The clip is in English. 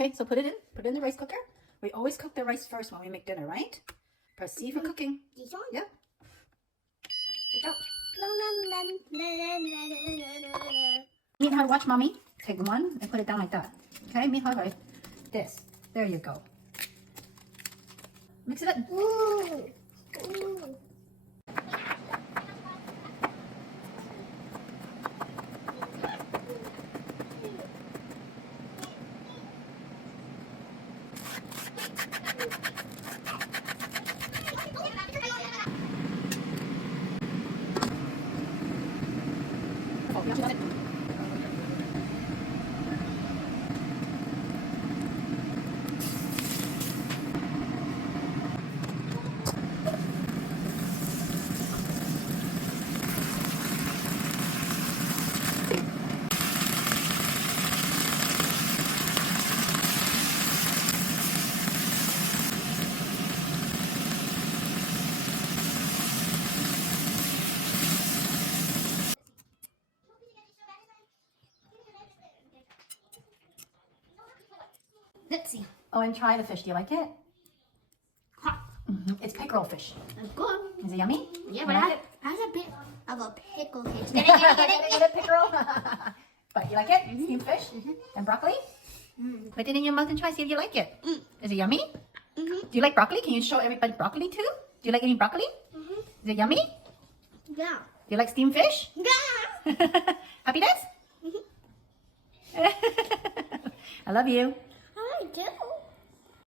Okay, so put it in the rice cooker. We always cook the rice first when we make dinner, right? Press C for cooking. This one? Yeah. Good job. Mean how to watch mommy. Take one and put it down like that. Okay, mean how to this. There you go. Mix it up. Ooh. Ooh. Oh, you got it. Let's see. Oh, and try the fish. Do you like it? It's pickerel fish. It's good. Is it yummy? Yeah, You but like it? has a bit of a pickle taste. Get it, pickerel? But you like it? Steamed fish? And broccoli? Put it in your mouth and try, see if you like it. Is it yummy? Do you like broccoli? Can you show everybody broccoli too? Do you like eating broccoli? Is it yummy? Yeah. Do you like steamed fish? Yeah. Happy days? I love you. I do.